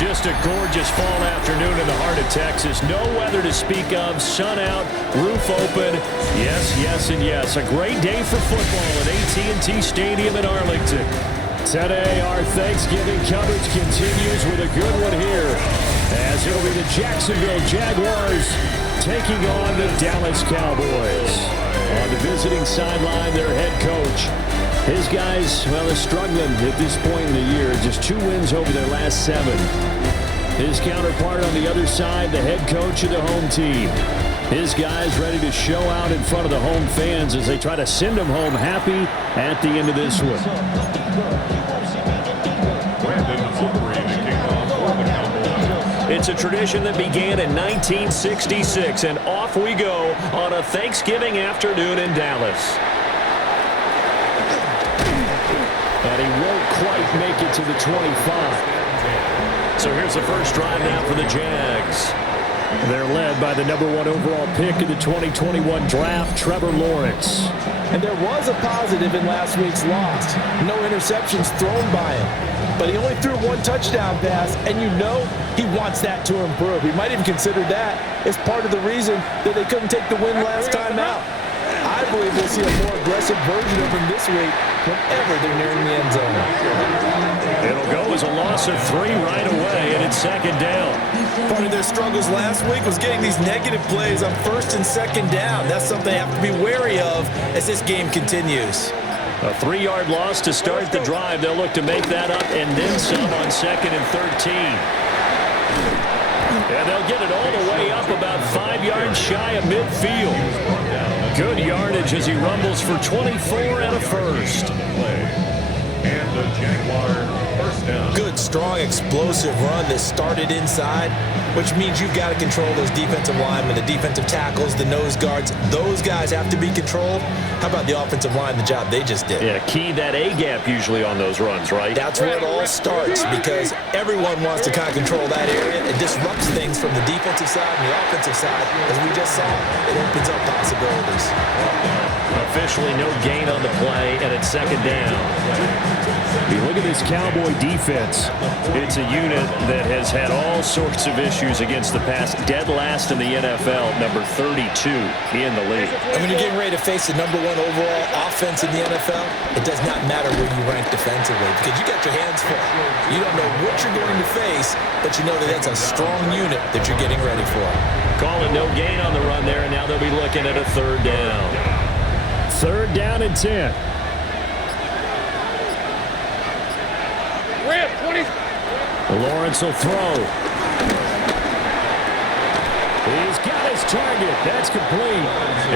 Just a gorgeous fall afternoon in the heart of Texas. No weather to speak of. Sun out, roof open. Yes, yes, and yes. A great day for football at AT&T Stadium in Arlington. Today, our Thanksgiving coverage continues with a good one here, as it'll be the Jacksonville Jaguars taking on the Dallas Cowboys. On the visiting sideline, their head coach. His guys, well, they're struggling at this point in the year. Just 2 wins over their last 7. His counterpart on the other side, the head coach of the home team. His guys ready to show out in front of the home fans as they try to send them home happy at the end of this one. It's a tradition that began in 1966, and off we go on a Thanksgiving afternoon in Dallas. And he won't quite make it to the 25. So here's the first drive now for the Jags. They're led by the #1 overall pick in the 2021 draft, Trevor Lawrence. And there was a positive in last week's loss. No interceptions thrown by him. But he only threw 1 touchdown pass, and you know he wants that to improve. He might even consider that as part of the reason that they couldn't take the win last time out. I believe we'll see a more aggressive version of him this week whenever they're nearing the end zone. It'll go as a loss of 3 right away, and it's second down. Part of their struggles last week was getting these negative plays on 1st and 2nd down. That's something they have to be wary of as this game continues. A 3-yard loss to start the drive. They'll look to make that up and then some on 2nd and 13. And they'll get it all the way up about 5 yards shy of midfield. Good yardage as he rumbles for 24 and a first. And the Jaguar first down. Good, strong, explosive run that started inside, which means you've got to control those defensive linemen, the defensive tackles, the nose guards. Those guys have to be controlled. How about the offensive line, the job they just did? Yeah, key that A-gap usually on those runs, right? That's where it all starts, because everyone wants to kind of control that area. It disrupts things from the defensive side and the offensive side. As we just saw, it opens up possibilities. Officially no gain on the play, and it's second down. You look at this Cowboy defense. It's a unit that has had all sorts of issues against the pass. Dead last in the NFL, number 32 in the league. And when you're getting ready to face the #1 overall offense in the NFL, it does not matter where you rank defensively, because you got your hands full. You don't know what you're going to face, but you know that that's a strong unit that you're getting ready for. Calling no gain on the run there, and now they'll be looking at a 3rd down. 3rd down and 10. Lawrence will throw. He's got his target. That's complete.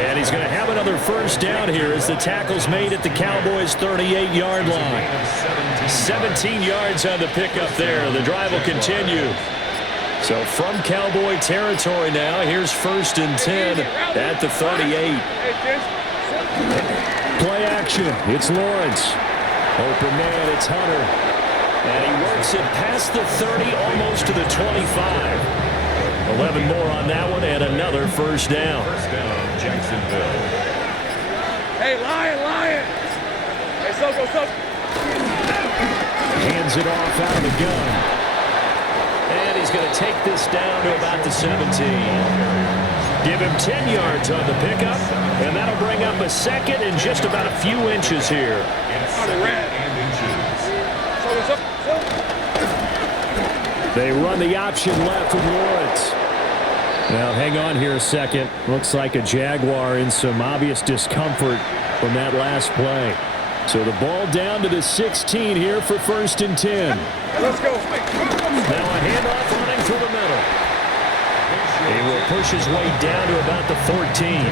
And he's going to have another first down here as the tackle's made at the Cowboys' 38-yard line. 17 yards on the pickup there. The drive will continue. So from Cowboy territory now, here's 1st and 10 at the 38. Play action. It's Lawrence. Open man, it's Hunter. And he works it past the 30, almost to the 25. 11 more on that one, and another first down. First down, Jacksonville. Hey, Lion! Hey, so. Hands it off out of the gun. And he's going to take this down to about the 17. Give him 10 yards on the pickup, and that'll bring up a 2nd and just about a few inches here. They run the option left with Lawrence. Now, hang on here a second. Looks like a Jaguar in some obvious discomfort from that last play. So the ball down to the 16 here for 1st and 10. Let's go. Now a handoff running through the middle. He will push his way down to about the 14.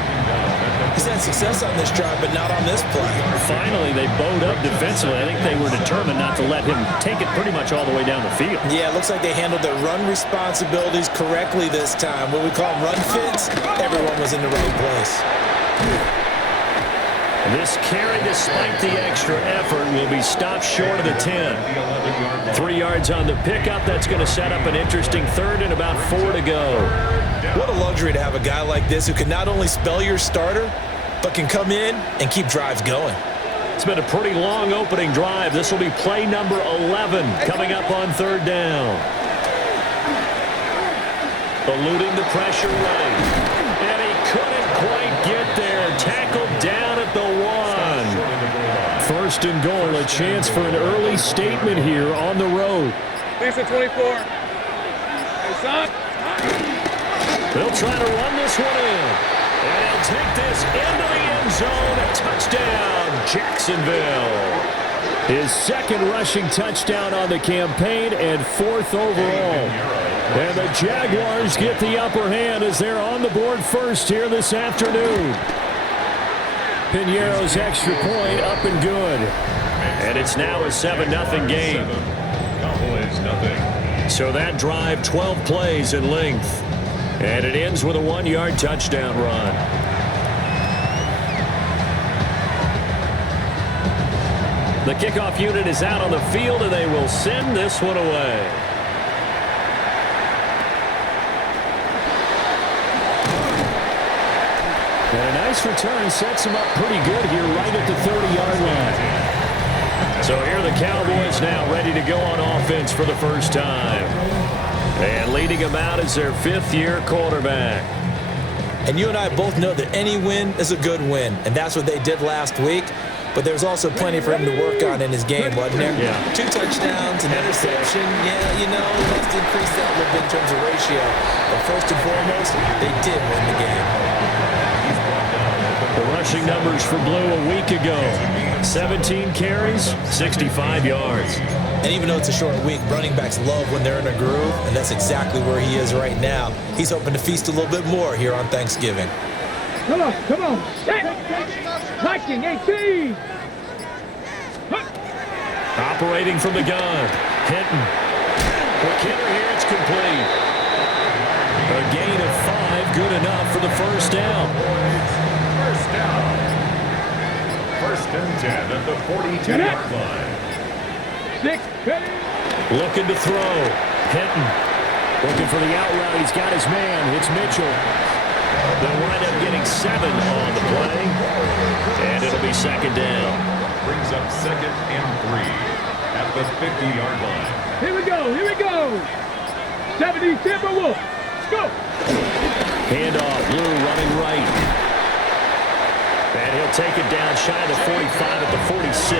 He's had success on this drive, but not on this play. Finally, they bowed up defensively. I think they were determined not to let him take it pretty much all the way down the field. Yeah, it looks like they handled their run responsibilities correctly this time. What we call them run fits, everyone was in the right place. This carry, despite the extra effort, will be stopped short of the 10. 3 yards on the pickup. That's going to set up an interesting 3rd and about 4 to go. What a luxury to have a guy like this who can not only spell your starter, but can come in and keep drives going. It's been a pretty long opening drive. This will be play number 11 coming up on 3rd down. eluding the pressure late. And he couldn't quite get there. Tackled down at the 1. First and goal, a chance for an early statement here on the road. Lisa 24. Hey, son. They'll try to run this one in. And he'll take this into the end zone. A touchdown, Jacksonville. His second rushing touchdown on the campaign and 4th overall. And the Jaguars get the upper hand as they're on the board first here this afternoon. Piñeiro's extra point up and good. And it's now a 7-0 game. Cowboys nothing. So that drive, 12 plays in length. And it ends with a 1-yard touchdown run. The kickoff unit is out on the field, and they will send this one away. And a nice return sets him up pretty good here right at the 30-yard line. So here are the Cowboys now ready to go on offense for the first time. And leading them out is their 5th-year quarterback. And you and I both know that any win is a good win, and that's what they did last week. But there's also plenty for him to work on in his game, wasn't there? Yeah. 2 touchdowns, an interception. Yeah, you know, he wants to increase that a little bit in terms of ratio. But first and foremost, they did win the game. The rushing numbers for Blue a week ago. 17 carries, 65 yards. And even though it's a short week, running backs love when they're in a groove, and that's exactly where he is right now. He's hoping to feast a little bit more here on Thanksgiving. Come on, come on. Liking 18. Operating from the gun. Hinton. McKinnon here, it's complete. A gain of 5, good enough for the first down. First down. 1st and 10 at the 42-yard line. 6, ready. Looking to throw. Hinton. Looking for the out route. He's got his man. It's Mitchell. They'll wind up getting 7 on the play. And it'll be 2nd down. Brings up 2nd and 3 at the 50-yard line. Here we go, here we go. 70 Timberwolves. Let's go. Handoff, Blue running right. And he'll take it down shy of the 45 at the 46.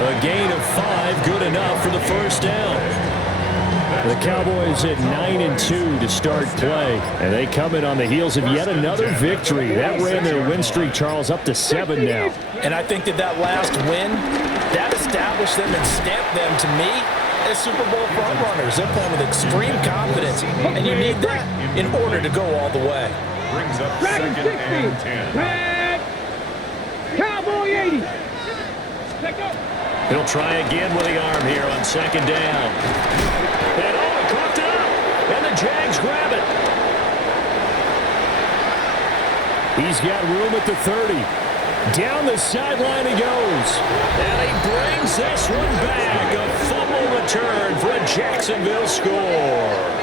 A gain of 5, good enough for the first down. The Cowboys at 9-2 to start play, and they come in on the heels of yet another victory. That ran their win streak, Charles, up to 7 now. And I think that last win, that established them and stamped them, to me, as Super Bowl frontrunners. They're playing with extreme confidence, and you need that in order to go all the way. Brings up Dragon 2nd and 60. 10. Red. Cowboy 80. Let go. He'll try again with the arm here on 2nd down. And he coughed it up. And the Jags grab it. He's got room at the 30. Down the sideline he goes. And he brings this one back. A fumble return for a Jacksonville score.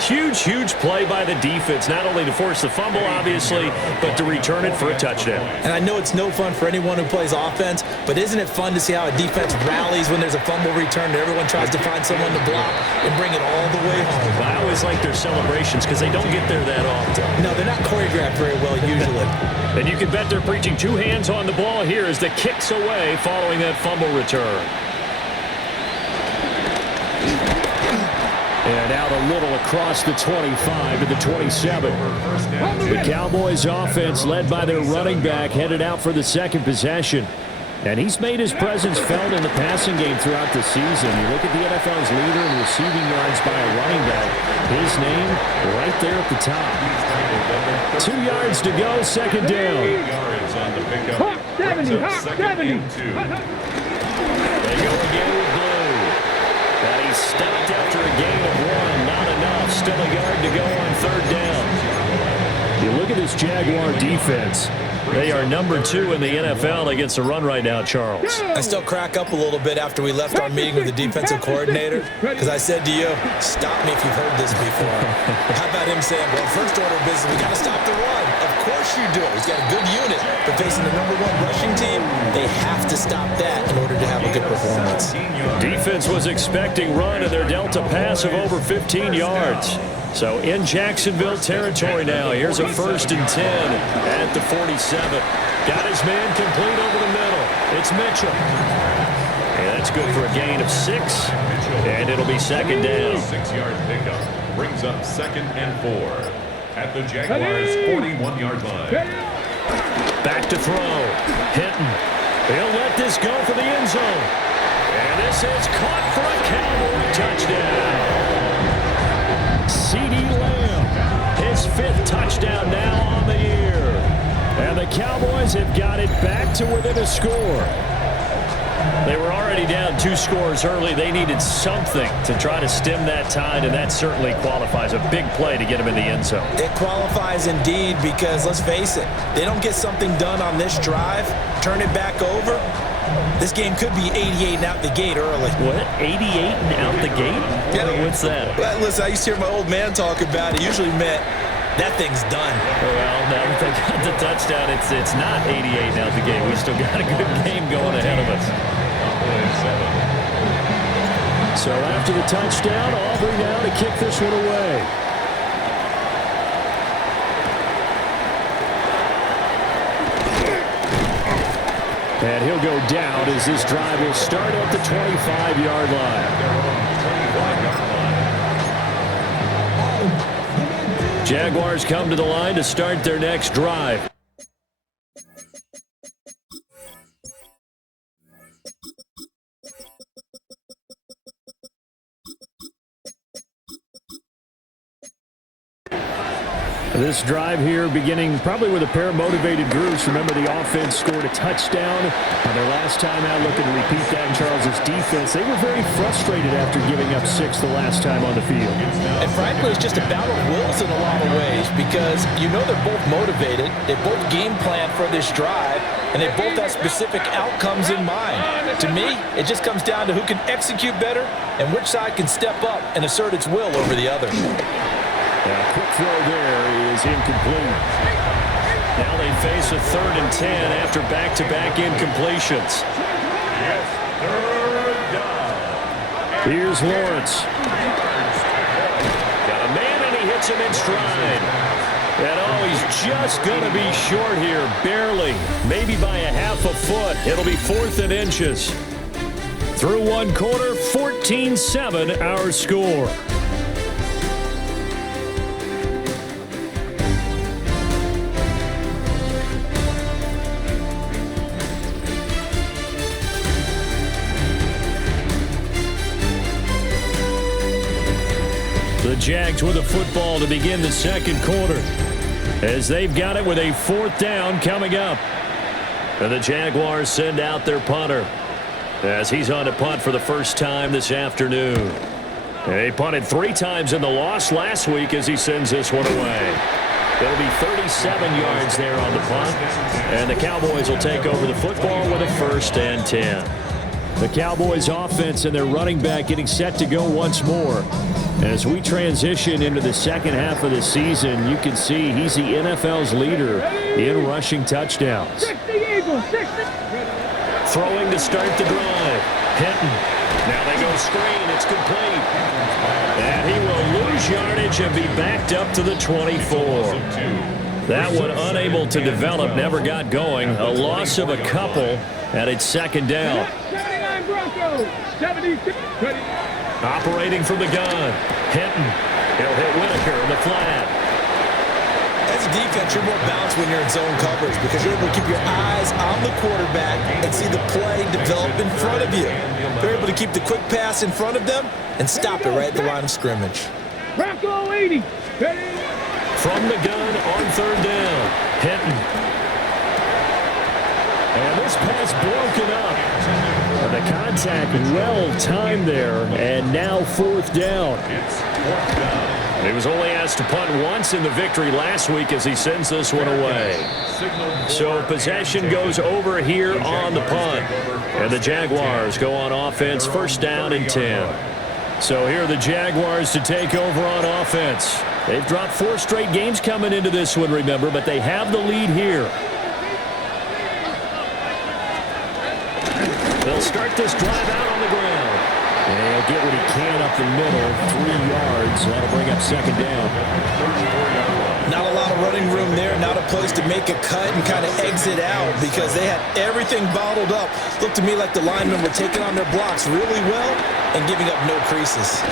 Huge, huge play by the defense, not only to force the fumble, obviously, but to return it for a touchdown. And I know it's no fun for anyone who plays offense, but isn't it fun to see how a defense rallies when there's a fumble return and everyone tries to find someone to block and bring it all the way home? I always like their celebrations because they don't get there that often. No, they're not choreographed very well usually. And you can bet they're preaching 2 hands on the ball here as the kick's away following that fumble return. And out a little across the 25 to the 27. The Cowboys offense led by their running back headed out for the second possession. And he's made his presence felt in the passing game throughout the season. You look at the NFL's leader in receiving yards by a running back. His name right there at the top. 2 yards to go, second down. 8 yards on the pickup. Hawk 70, Hawk 70. They go again with Blue. And he's stopped after a gain of 1. Not enough. Still a yard to go on third down. You look at this Jaguar defense. They are number 2 in the NFL against the run right now, Charles. I still crack up a little bit after we left our meeting with the defensive coordinator because I said to you, stop me if you've heard this before. How about him saying, well, first order of business, we got to stop the run. Of course you do. He's got a good unit, but facing the #1 rushing team, they have to stop that in order to have a good good performance. Defense was expecting run, and they're dealt a pass of over 15 yards. So in Jacksonville territory now. Here's a 1st and 10 at the 47. Got his man complete over the middle. It's Mitchell. And that's good for a gain of 6. And it'll be 2nd down. 6-yard pickup brings up 2nd and 4 at the Jaguars' 41-yard line. Back to throw. Hinton. He'll let this go for the end zone. And this is caught for a Cowboy touchdown. CeeDee Lamb, his 5th touchdown now on the year. And the Cowboys have got it back to within a score. They were already down 2 scores early. They needed something to try to stem that tide, and that certainly qualifies. A big play to get them in the end zone. It qualifies indeed because, let's face it, they don't get something done on this drive, turn it back over, this game could be 88 and out the gate early. What? 88 and out the gate? Yeah. What's that? Well, listen, I used to hear my old man talk about it. Usually meant that thing's done. Well, now that they got the touchdown, it's not 88 and out the gate. We still got a good game going ahead of us. So after the touchdown, Aubrey now to kick this one away. And he'll go down as this drive will start at the 25-yard line. Jaguars come to the line to start their next drive. This drive here beginning probably with a pair of motivated groups. Remember, the offense scored a touchdown on their last time out. Looking to repeat that in Charles's defense. They were very frustrated after giving up 6 the last time on the field. And frankly, it's just a battle of wills in a lot of ways because you know they're both motivated. They both game plan for this drive, and they both have specific outcomes in mind. To me, it just comes down to who can execute better and which side can step up and assert its will over the other. A quick throw there is incomplete. Now they face a 3rd and 10 after back-to-back incompletions. Here's Lawrence. Got a man, and he hits him in stride. And he's just going to be short here, barely, maybe by a half a foot. It'll be 4th and inches. Through 1 quarter, 14-7 our score. The Jags with a football to begin the 2nd quarter as they've got it with a 4th down coming up. And the Jaguars send out their punter as he's on to punt for the first time this afternoon. And he punted 3 times in the loss last week as he sends this one away. It'll be 37 yards there on the punt, and the Cowboys will take over the football with a 1st and 10. The Cowboys offense and their running back getting set to go once more. As we transition into the second half of the season, you can see he's the NFL's leader in rushing touchdowns. Throwing to start the drive. Hinton. Now they go screen. It's complete. And he will lose yardage and be backed up to the 24. That one unable to develop, never got going. A loss of a couple, and it's 2nd down. Operating from the gun. Hinton. He'll hit Whitaker in the flat. As a defense, you're more balanced when you're in zone coverage because you're able to keep your eyes on the quarterback and see the play develop in front of you. They're able to keep the quick pass in front of them and stop it right at the line of scrimmage. Bronco 80. From the gun on 3rd down. Hinton. And this pass broken up. And the contact well-timed there, and now 4th down. It's 4th down. He was only asked to punt once in the victory last week as he sends this one away. So possession goes over here on the punt. And the Jaguars go on offense, 1st down and 10. So here are the Jaguars to take over on offense. They've dropped 4 straight games coming into this one, remember, but they have the lead here. They'll start this drive out on the ground. And he'll get what he can up the middle, 3 yards. That'll bring up second down. Not a lot of running room there, not a place to make a cut and kind of exit out because they had everything bottled up. Looked to me like the linemen were taking on their blocks really well and giving up no creases.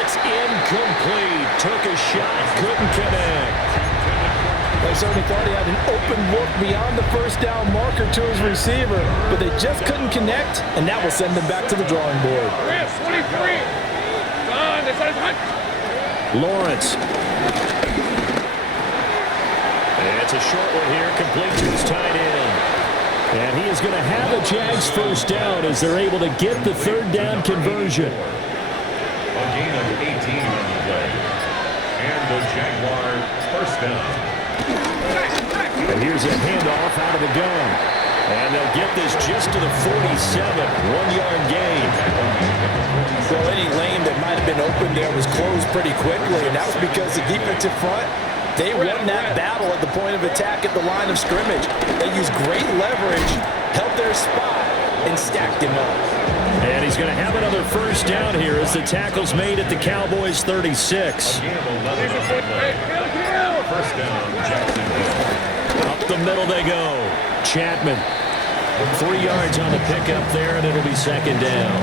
It's incomplete. Took a shot, couldn't connect. They certainly thought he had an open look beyond the first down marker to his receiver, but they just couldn't connect, and that will send them back to the drawing board. 23. Lawrence. And it's a short one here, complete to his tight end. And he is going to have a Jags first down as they're able to get the third down conversion. A gain of 18 on the play. And the Jaguars first down. And here's a handoff out of the gun. And they'll get this just to the 47, 1-yard gain. So any lane that might have been open there was closed pretty quickly, and that was because the defensive front, they won that battle at the point of attack at the line of scrimmage. They used great leverage, held their spot, and stacked him up. And he's going to have another first down here as the tackle's made at the Cowboys 36. First down, Jacksonville. Up the middle they go. Chapman. 3 yards on the pickup there, and it'll be second down.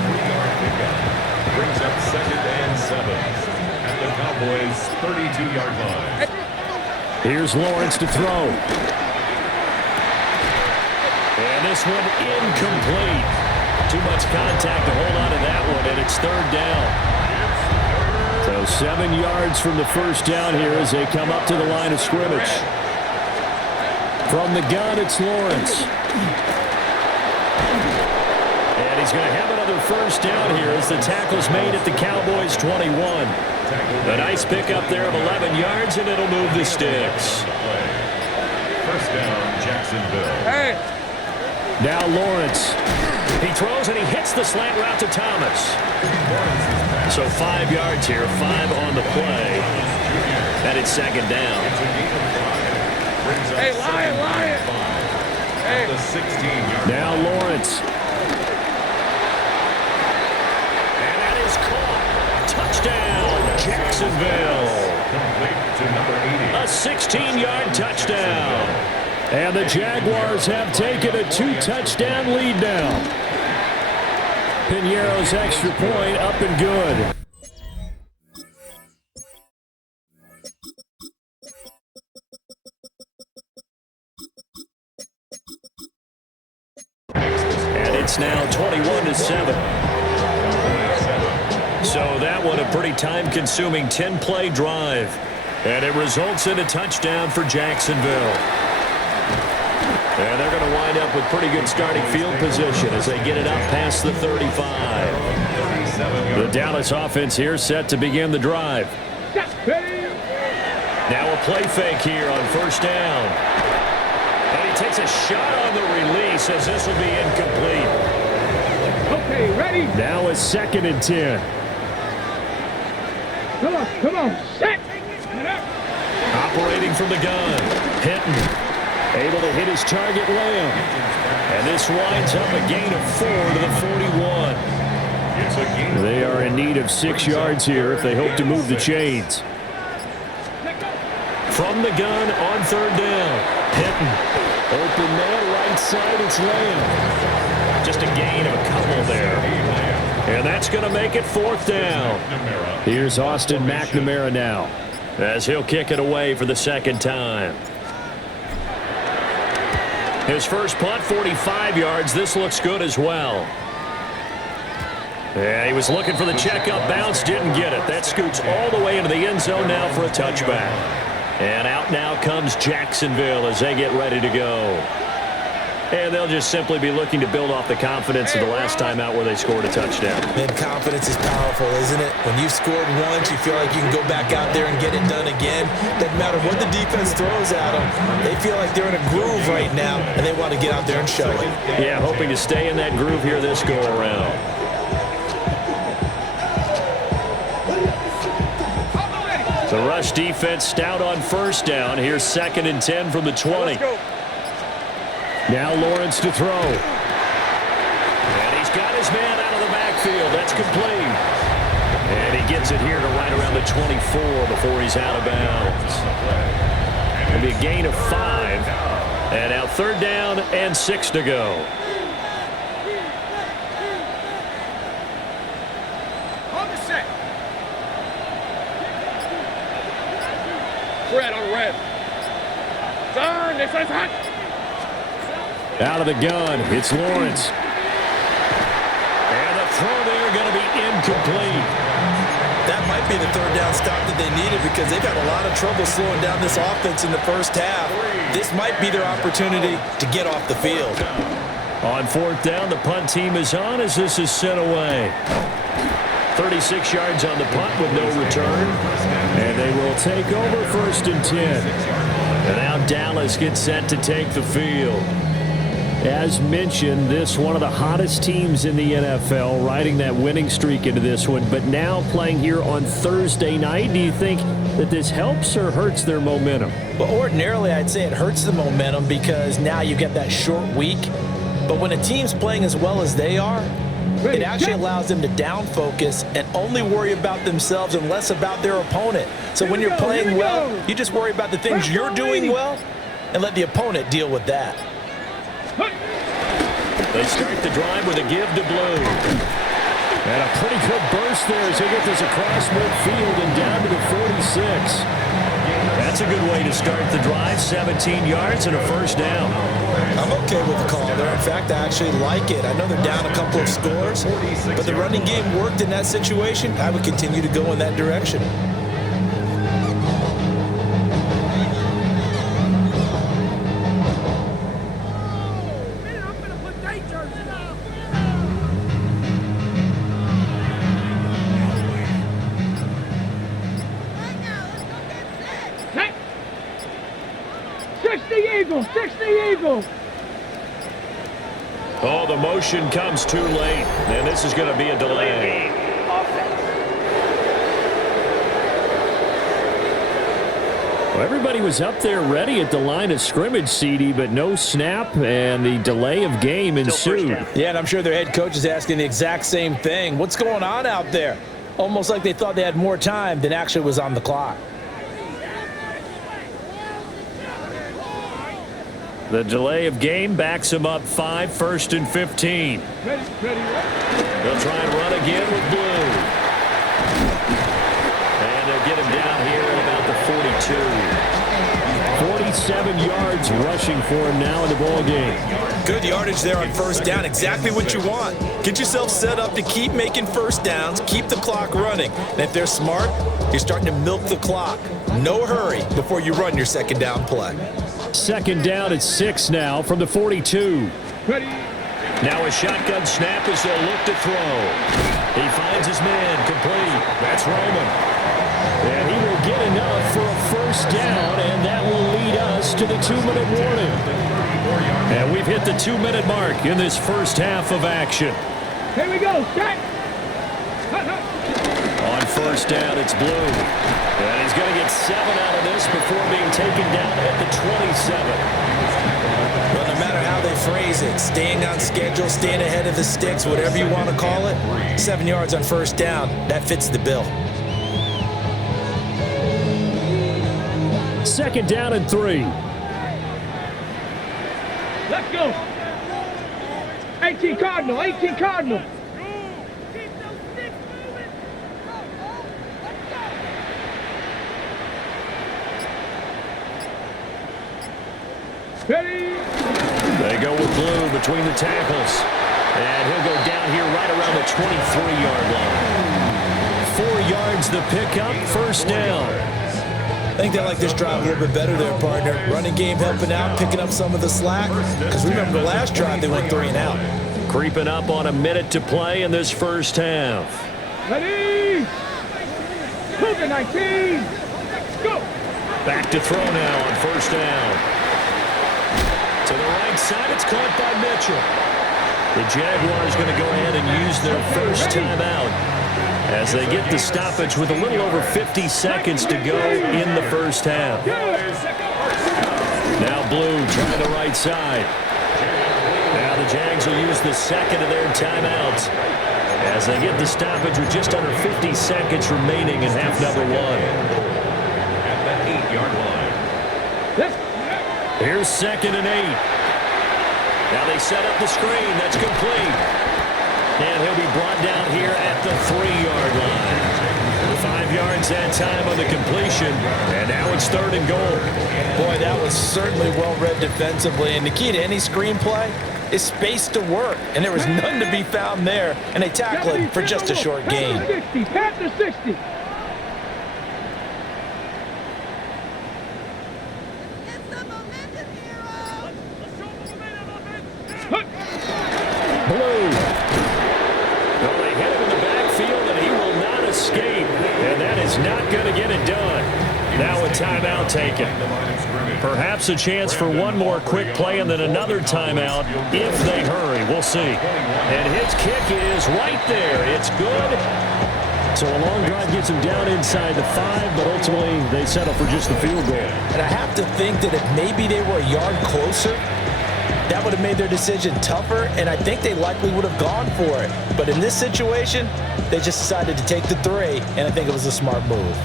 Brings up 2nd and 7 at the Cowboys' 32-yard line. Here's Lawrence to throw. And this one incomplete. Too much contact to hold on to that one, and it's third down. So 7 yards from the first down here as they come up to the line of scrimmage. From the gun, it's Lawrence. And he's going to have another first down here as the tackle's made at the Cowboys 21. A nice pickup there of 11 yards, and it'll move the sticks. First down, Jacksonville. Hey. Now Lawrence. He throws and he hits the slant route to Thomas. So 5 yards here, 5 on the play. And it's second down. Hey, Lion. Hey. The 16-yard. Now Lawrence. And that is caught. Touchdown, Jacksonville. Complete to number 80. A 16-yard touchdown. And the Jaguars have taken a 2-touchdown lead now. Piñeiro's extra point up and good. And it's now 21-7. So that one a pretty time-consuming 10-play drive. And it results in a touchdown for Jacksonville. And they're going to wind up with pretty good starting field position as they get it up past the 35. The Dallas offense here set to begin the drive. Now a play fake here on first down. And he takes a shot on the release as this will be incomplete. Okay, ready? Now a 2nd and 10. Come on, set. Operating from the gun. Hinton. Able to hit his target, Lamb. And this winds up a gain of 4 to the 41. They are in need of 6 yards here if they hope to move the chains. From the gun on third down. Hinton. Open man, right side, it's Lamb. Just a gain of a couple there. And that's going to make it 4th down. Here's Austin McNamara now as he'll kick it away for the second time. His first punt, 45 yards. This looks good as well. Yeah, he was looking for the checkup bounce, didn't get it. That scoots all the way into the end zone now for a touchback. And out now comes Jacksonville as they get ready to go. And they'll just simply be looking to build off the confidence of the last time out where they scored a touchdown. And confidence is powerful, isn't it? When you've scored once, you feel like you can go back out there and get it done again. Doesn't matter what the defense throws at them. They feel like they're in a groove right now, and they want to get out there and show it. Yeah, hoping to stay in that groove here this go-around. The rush defense stout on first down. Here's 2nd and 10 from the 20. Now Lawrence to throw. And he's got his man out of the backfield. That's complete. And he gets it here to right around the 24 before he's out of bounds. It'll be a gain of 5. And now 3rd down and 6 to go. Red on red. Turn. This is hot. Out of the gun, it's Lawrence. And the throw there going to be incomplete. That might be the 3rd down stop that they needed because they got a lot of trouble slowing down this offense in the first half. This might be their opportunity to get off the field. On 4th down, the punt team is on as this is sent away. 36 yards on the punt with no return. And they will take over 1st and 10. And now Dallas gets set to take the field. As mentioned, this one of the hottest teams in the NFL, riding that winning streak into this one, but now playing here on Thursday night. Do you think that this helps or hurts their momentum? Well, ordinarily, I'd say it hurts the momentum because now you get that short week. But when a team's playing as well as they are, it actually allows them to down focus and only worry about themselves and less about their opponent. So when you're playing well, you just worry about the things you're doing well and let the opponent deal with that. They start the drive with a give to Blue. And a pretty good burst there as they get this across midfield and down to the 46. That's a good way to start the drive. 17 yards and a 1st down. I'm okay with the call there. In fact, I actually like it. I know they're down a couple of scores, but the running game worked in that situation. I would continue to go in that direction. Oh, the motion comes too late, and this is going to be a delay. Well, everybody was up there ready at the line of scrimmage, CD, but no snap, and the delay of game ensued. Yeah, and I'm sure their head coach is asking the exact same thing. What's going on out there? Almost like they thought they had more time than actually was on the clock. The delay of game backs him up 5, 1st and 15. They'll try and run again with Blue. And they'll get him down here at about the 42. 47 yards rushing for him now in the ball game. Good yardage there on 1st down. Exactly what you want. Get yourself set up to keep making 1st downs, keep the clock running. And if they're smart, you're starting to milk the clock. No hurry before you run your 2nd down play. 2nd down at 6 now from the 42. Now a shotgun snap as they'll look to throw. He finds his man complete. That's Roman. And he will get enough for a 1st down, and that will lead us to the 2-minute warning. And we've hit the 2-minute mark in this 1st half of action. Here we go. Set. On 1st down, it's Blue. And he's going to get 7 out of this before being taken down at the 27. Well, no matter how they phrase it, staying on schedule, staying ahead of the sticks, whatever you want to call it, 7 yards on 1st down, that fits the bill. 2nd down and 3. Let's go. 18 Cardinal. 18 Cardinal. Ready? They go with Blue between the tackles. And he'll go down here right around the 23-yard line. 4 yards the pickup, 1st down. I think they like this drive a little bit better there, partner. Running game helping out, picking up some of the slack. Because remember the last drive, they went 3 and out. Creeping up on a minute to play in this 1st half. Ready? Cougar 19. Go. Back to throw now on 1st down. To the right side, it's caught by Mitchell. The Jaguars going to go ahead and use their 1st timeout as they get the stoppage with a little over 50 seconds to go in the 1st half. Now Blue trying the right side. Now the Jags will use the second of their timeouts as they get the stoppage with just under 50 seconds remaining in half number one. At the 8-yard line. Here's 2nd and 8. Now they set up the screen. That's complete. And he'll be brought down here at the 3-yard line. 5 yards that time on the completion. And now it's 3rd and goal. Boy, that was certainly well-read defensively. And the key to any screen play is space to work. And there was none to be found there. And they tackle him for just a short gain. Pass to 60. Blue. Well, they hit him in the backfield, and he will not escape. And that is not going to get it done. Now a timeout taken. Perhaps a chance for one more quick play and then another timeout if they hurry. We'll see. And his kick is right there. It's good. So a long drive gets him down inside the 5, but ultimately they settle for just the field goal. And I have to think that if maybe they were a yard closer, that would have made their decision tougher, and I think they likely would have gone for it. But in this situation, they just decided to take the 3, and I think it was a smart move.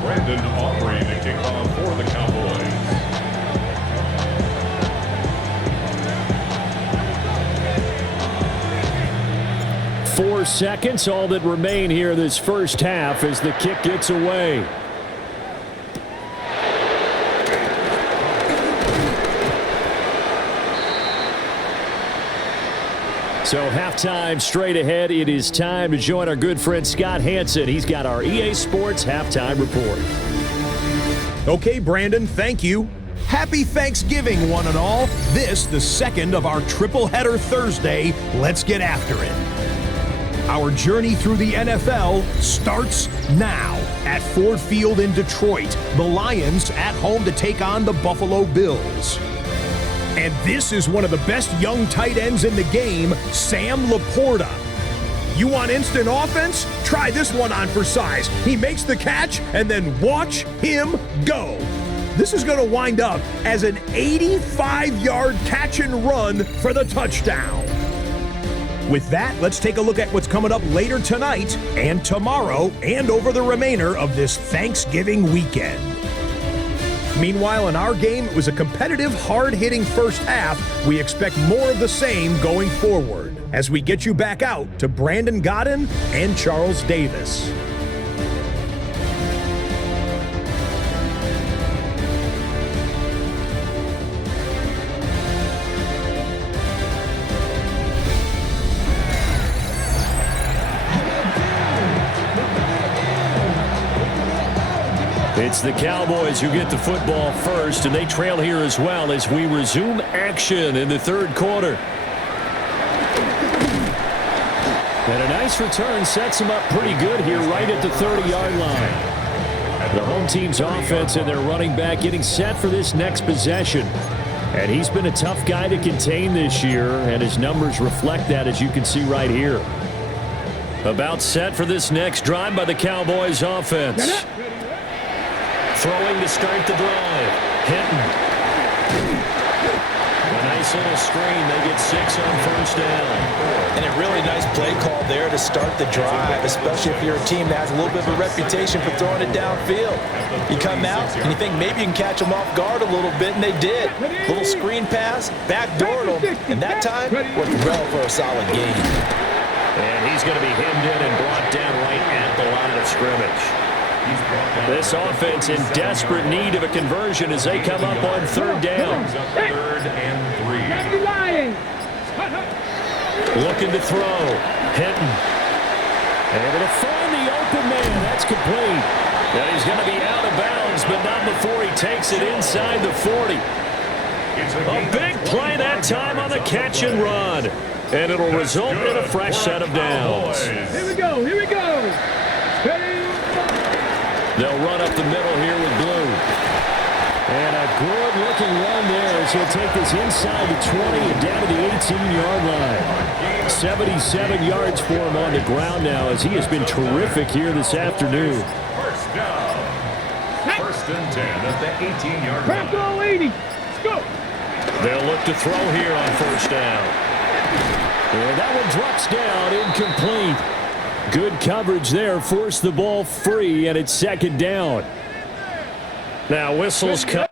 Brandon Aubrey to kick off for the Cowboys. 4 seconds, all that remain here this first half as the kick gets away. So halftime straight ahead. It is time to join our good friend Scott Hansen. He's got our EA Sports halftime report. Okay, Brandon, thank you. Happy Thanksgiving, one and all. This, the second of our triple header Thursday. Let's get after it. Our journey through the NFL starts now at Ford Field in Detroit. The Lions at home to take on the Buffalo Bills. And this is one of the best young tight ends in the game, Sam Laporta. You want instant offense? Try this one on for size. He makes the catch, and then watch him go. This is going to wind up as an 85-yard catch and run for the touchdown. With that, let's take a look at what's coming up later tonight and tomorrow and over the remainder of this Thanksgiving weekend. Meanwhile, in our game, it was a competitive, hard-hitting first half. We expect more of the same going forward as we get you back out to Brandon Godden and Charles Davis. It's the Cowboys who get the football first, and they trail here as well as we resume action in the third quarter. And a nice return sets them up pretty good here right at the 30-yard line. The home team's offense and their running back getting set for this next possession. And he's been a tough guy to contain this year, and his numbers reflect that, as you can see right here. About set for this next drive by the Cowboys offense. Throwing to start the drive. Hinton. A nice little screen. They get 6 on first down. And a really nice play call there to start the drive, especially if you're a team that has a little bit of a reputation for throwing it downfield. You come out and you think maybe you can catch them off guard a little bit, and they did. Little screen pass, backdoored them, and that time worked well for a solid gain. And he's going to be hemmed in and brought down right at the line of scrimmage. This offense in desperate need of a conversion as they come up on third down. 3rd and 3. Looking to throw. Hinton. Able to find the open man. That's complete. And he's going to be out of bounds, but not before he takes it inside the 40. A big play that time on the catch and run. And it'll result in a fresh set of downs. Here we go. Here we go. They'll run up the middle here with Blue. And a Good-looking run there as he'll take this inside the 20 and down to the 18-yard line. 77 yards for him on the ground now as he has been terrific here this afternoon. First down. First and 10 at the 18-yard Back line. all 80. Let's go. They'll look to throw here on first down. And that one drops down, incomplete. Good coverage there, forced the ball free, and it's second down. Now whistles cut.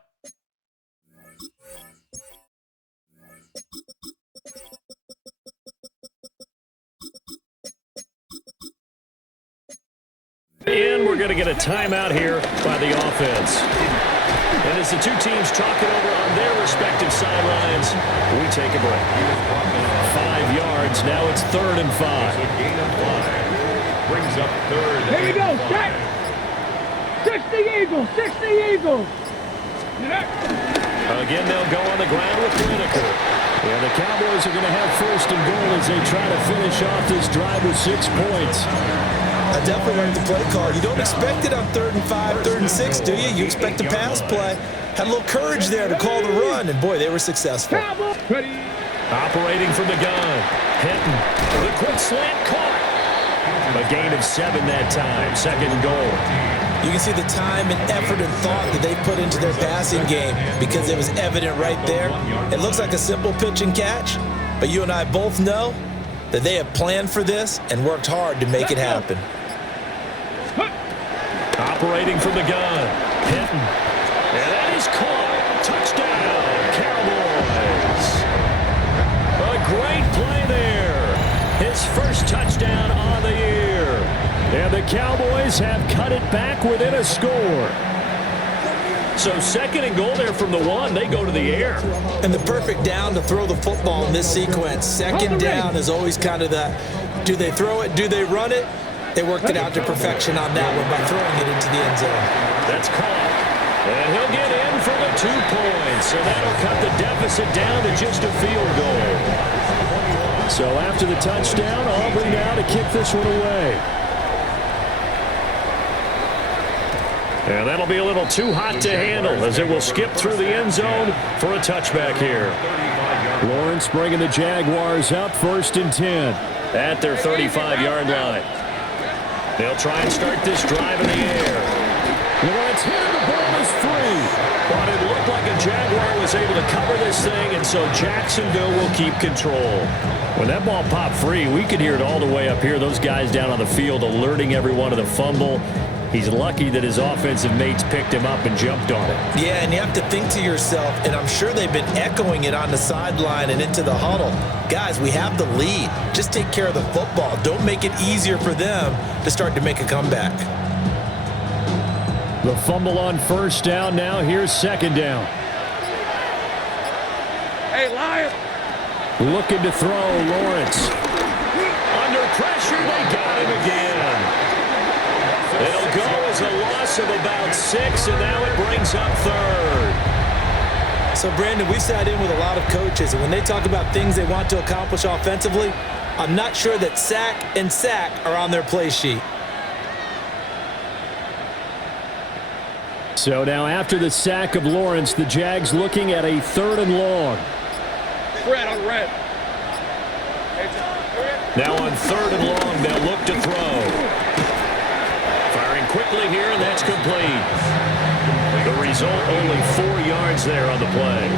And we're going to get a timeout here by the offense. And as the two teams talk it over on their respective sidelines, we take a break. 5 yards. Now it's 3rd and 5. A gain of 5. Brings up 3rd Here we and go. 5. Set. 60 Eagles. 60 Eagles. Again, they'll go on the ground with Lineker. And the Cowboys are going to have 1st and goal as they try to finish off this drive with 6 points. I definitely like the play call. You don't expect it on 3rd and 5, 3rd and 6, do you? You expect a pass play. Had a little courage there to call the run, and boy, they were successful. Cowboys. Ready. Operating from the gun. Hinton. The quick slant caught. A gain of 7 that time. 2nd and goal. You can see the time and effort and thought that they put into their passing game because it was evident right there. It looks like a simple pitch and catch, but you and I both know that they have planned for this and worked hard to make it happen. Operating from the gun. Hinton. And that is caught. Touchdown, Cowboys. A great play there. His first touchdown on the year. And the Cowboys have cut it back within a score. So 2nd and goal there from the 1. They go to the air. And the perfect down to throw the football in this sequence. 2nd down is always kind of the, do they throw it, do they run it? They worked it out to perfection on that one by throwing it into the end zone. That's caught. And he'll get in for the 2 points. So that'll cut the deficit down to just a field goal. So after the touchdown, Aubrey now to kick this one away. And that'll be a little too hot to handle as it will skip through the end zone for a touchback here. Lawrence bringing the Jaguars up 1st and 10 at their 35-yard line. They'll try and start this drive in the air. Lawrence hit and the ball is free. But it looked like a Jaguar was able to cover this thing, and so Jacksonville will keep control. When that ball popped free, we could hear it all the way up here. Those guys down on the field alerting everyone of the fumble. He's lucky that his offensive mates picked him up and jumped on it. Yeah, and you have to think to yourself, and I'm sure they've been echoing it on the sideline and into the huddle. Guys, we have the lead. Just take care of the football. Don't make it easier for them to start to make a comeback. The fumble on 1st down. Now here's 2nd down. Hey, Lion. Looking to throw, Lawrence. Under pressure, they got him again. It'll go as a loss of about 6, and now it brings up 3rd. So, Brandon, we've sat in with a lot of coaches, and when they talk about things they want to accomplish offensively, I'm not sure that sack and sack are on their play sheet. So now after the sack of Lawrence, the Jags looking at a 3rd and long. Red on red. Now on 3rd and long, they'll look to throw. Firing quickly here, and that's complete. The result, only 4 yards there on the play.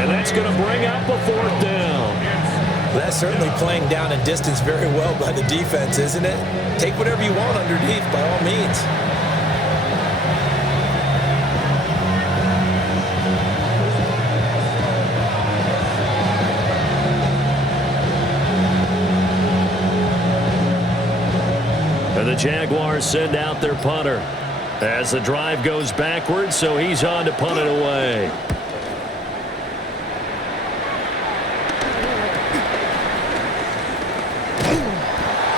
And that's going to bring up a 4th down. That's certainly playing down in distance very well by the defense, isn't it? Take whatever you want underneath, by all means. The Jaguars send out their punter as the drive goes backwards, so he's on to punt it away.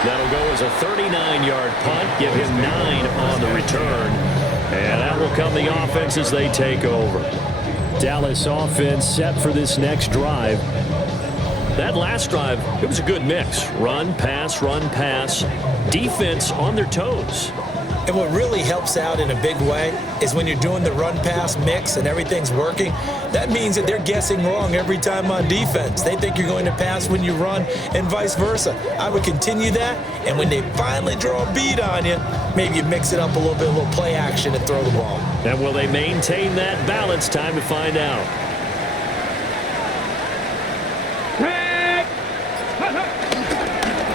That'll go as a 39-yard punt, give him 9 on the return, and that will come the offense as they take over. Dallas offense set for this next drive. That last drive, it was a good mix. Run, pass, defense on their toes. And what really helps out in a big way is when you're doing the run-pass mix and everything's working, that means that they're guessing wrong every time on defense. They think you're going to pass when you run and vice versa. I would continue that, and when they finally draw a beat on you, maybe you mix it up a little bit, a little play action and throw the ball. And will they maintain that balance? Time to find out.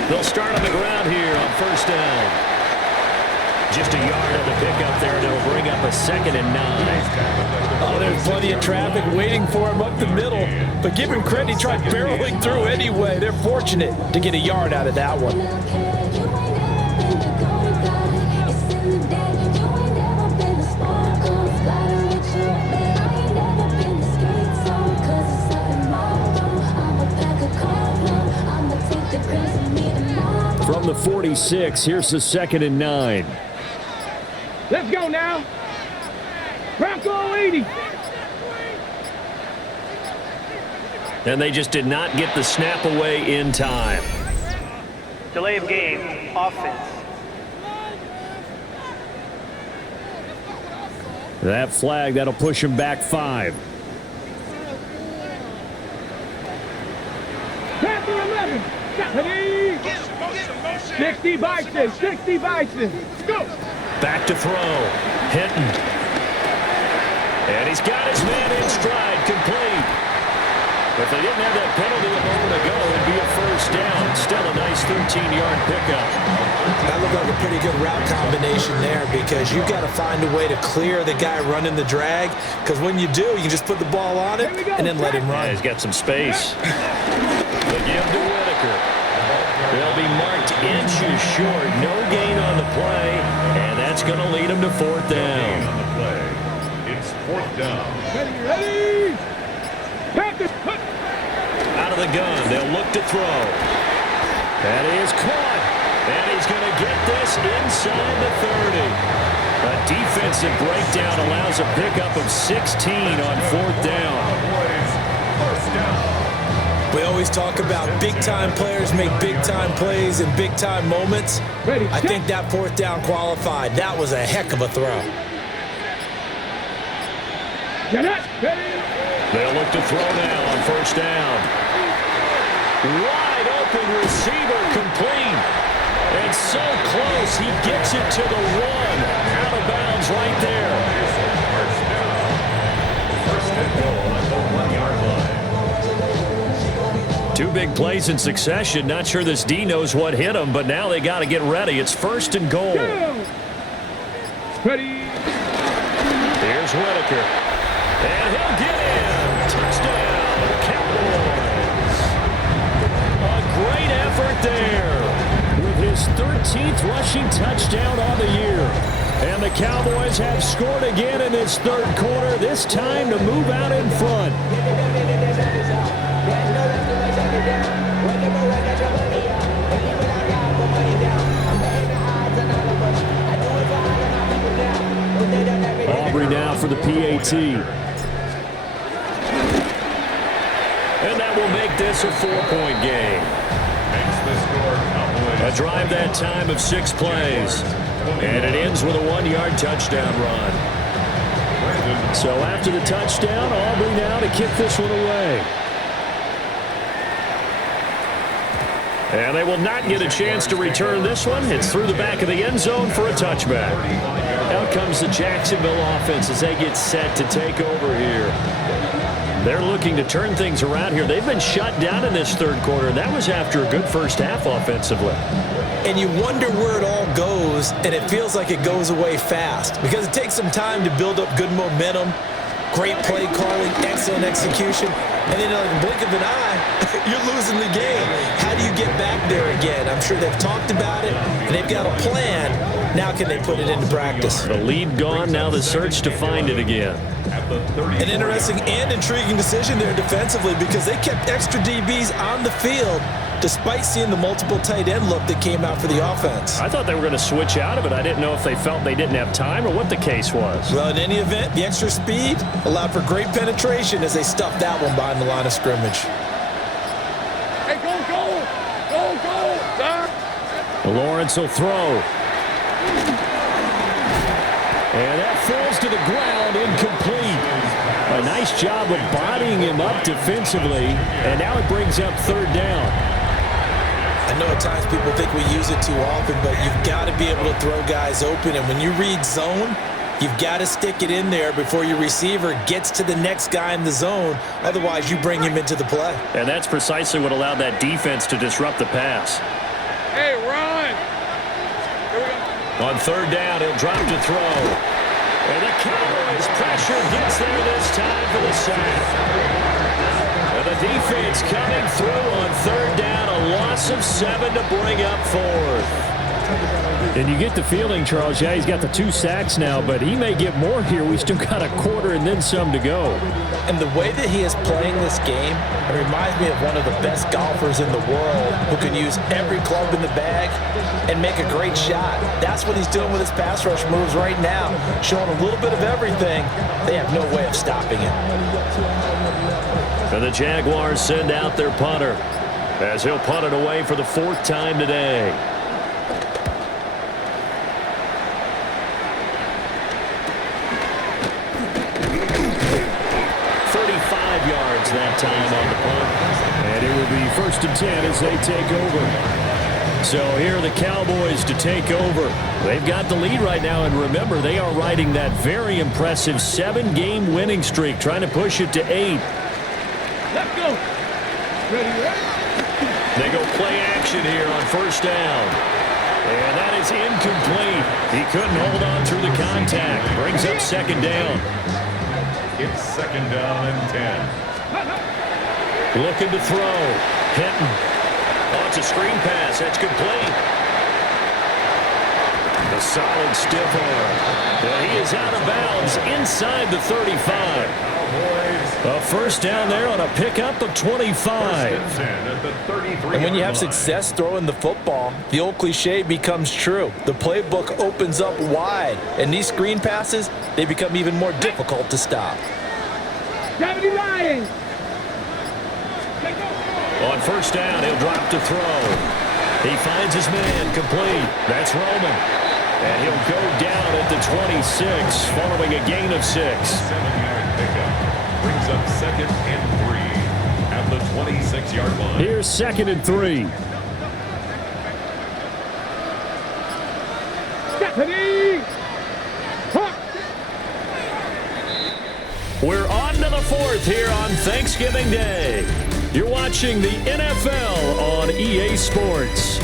They'll start on the ground here on first down. Just a yard on the pickup there, and it'll bring up a 2nd and 9. Oh, there's plenty of traffic waiting for him up the middle. But give him credit, he tried barreling through anyway. They're fortunate to get a yard out of that one. From the 46, here's the 2nd and 9. Let's go now. Bronco 80. And they just did not get the snap away in time. Delay of game, offense. That flag, that'll push him back 5. Panther 11. 60 Bison. 60 Bison. Go. Back to throw. Hinton. And he's got his man in stride, complete. If they didn't have that penalty a moment ago, it'd be a first down. Still a nice 13-yard pickup. That looked like a pretty good route combination there because you've got to find a way to clear the guy running the drag, because when you do, you just put the ball on it and then let him run. Yeah, he's got some space. They give to Whitaker. They'll be marked inches short. No gain on the play, and that's going to lead them to 4th down. On the play. It's 4th down. Ready. Panthers. Out of the gun, they'll look to throw. That is caught, and he's going to get this inside the 30. A defensive breakdown allows a pickup of 16 on 4th down. First down. We always talk about big-time players make big-time plays in big-time moments. I think that 4th down qualified. That was a heck of a throw. They'll look to throw now on first down. Wide open receiver, complete. And so close, he gets it to the 1. Out of bounds right there. First and goal at the 1-yard line. 2 big plays in succession. Not sure this D knows what hit him, but now they got to get ready. It's 1st and goal. Ready. Here's Whitaker. And he'll get in. Touchdown, Cowboys. A great effort there with his 13th rushing touchdown on the year. And the Cowboys have scored again in this 3rd quarter, this time to move out in front. Aubrey now for the PAT. And that will make this a 4-point game. A drive that time of 6 plays. And it ends with a 1-yard touchdown run. So after the touchdown, Aubrey now to kick this one away. And they will not get a chance to return this one. It's through the back of the end zone for a touchback. Out comes the Jacksonville offense as they get set to take over here. They're looking to turn things around here. They've been shut down in this 3rd quarter, and that was after a good first half offensively. And you wonder where it all goes, and it feels like it goes away fast because it takes some time to build up good momentum, great play calling, excellent execution, and then in a blink of an eye, you're losing the game. How do you get back there again? I'm sure they've talked about it, and they've got a plan. Now can they put it into practice? The lead gone, now the search to find it again. An interesting and intriguing decision there defensively because they kept extra DBs on the field despite seeing the multiple tight end look that came out for the offense. I thought they were going to switch out of it. I didn't know if they felt they didn't have time or what the case was. Well, in any event, the extra speed allowed for great penetration as they stuffed that one behind the line of scrimmage. Hey, go, sir. Lawrence will throw. to the ground, incomplete. A nice job of bodying him up defensively, and now it brings up third down. I know at times people think we use it too often, but you've got to be able to throw guys open. And when you read zone, you've got to stick it in there before your receiver gets to the next guy in the zone. Otherwise, you bring him into the play. And that's precisely what allowed that defense to disrupt the pass. Hey, run. Here we go. On third down, he'll drop to throw. And the Cowboys pressure gets there this time for the sack. And the defense coming through on third down, a loss of 7 to bring up fourth. And you get the feeling, Charles, yeah, he's got the 2 sacks now, but he may get more here. We still got a quarter and then some to go. And the way that he is playing this game, it reminds me of one of the best golfers in the world who can use every club in the bag and make a great shot. That's what he's doing with his pass rush moves right now, showing a little bit of everything. They have no way of stopping him. And the Jaguars send out their punter as he'll punt it away for the 4th time today. 35 yards that time on the punt. And it will be 1st and 10 as they take over. So here are the Cowboys to take over. They've got the lead right now, and remember, they are riding that very impressive 7-game winning streak, trying to push it to 8. Let's go. Ready. They go play action here on 1st down. And that is incomplete. He couldn't hold on through the contact. Brings up 2nd down. It's 2nd down and 10. Looking to throw. Hinton. Oh, it's a screen pass. That's complete. A solid stiff arm. And he is out of bounds inside the 35. A 1st down there on a pickup of 25. And when you have success throwing the football, the old cliche becomes true. The playbook opens up wide, and these screen passes, they become even more difficult to stop. 70 Lions. On 1st down, he'll drop to throw. He finds his man, complete. That's Roman. And he'll go down at the 26, following a gain of 6. 7-yard pickup. Brings up 2nd and 3 at the 26-yard line. Here's 2nd and 3. Stephanie. We're on to the 4th here on Thanksgiving Day. You're watching the NFL on EA Sports.